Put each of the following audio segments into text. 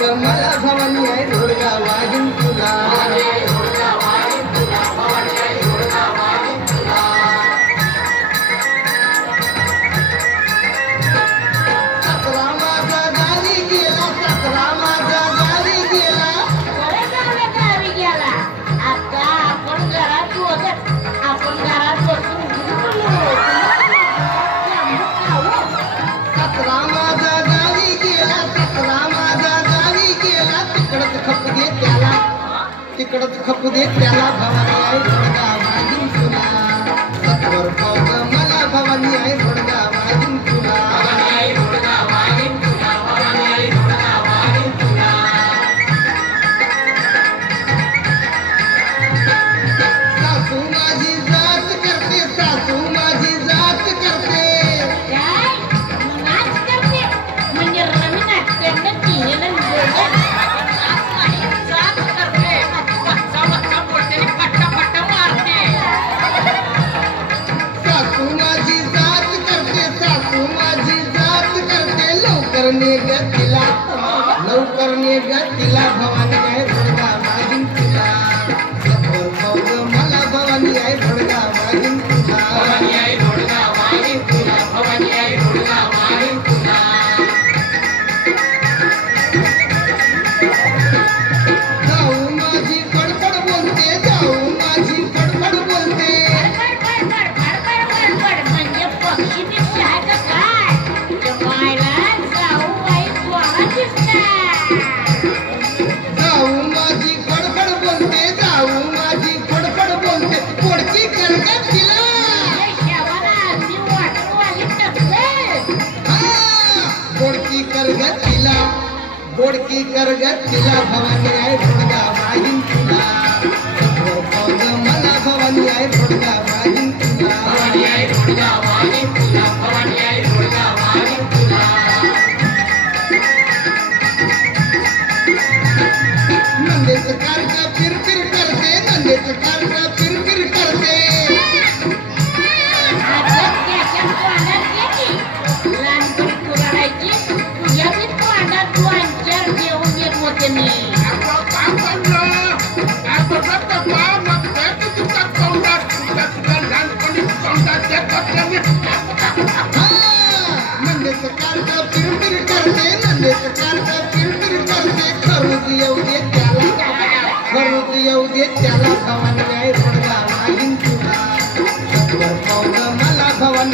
Baba Mala तिकडंच खपू दे त्याला भवानी आई तुला. लवकर निर्गत तिला लवकर निर्गत तिला भवानी आहे दुर्गा. की कर ग तिला बोडकी कर ग तिला भवानी आहे भोडगा वाहिन तुला मला भवानी आहे भोडगा वाहिन तुला भवानी आहे भोडगा वाहिन तुला भवानी आहे भोडगा वाहिन तुला का फिर फिर करते नंदेच कारका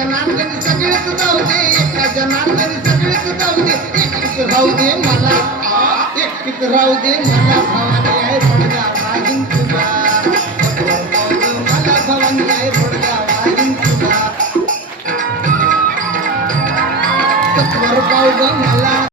जनात तरी सगळेच जाऊ दे एका जनात तरी सगळेच जाऊ दे एकटीच राहू दे मला एकटीच मला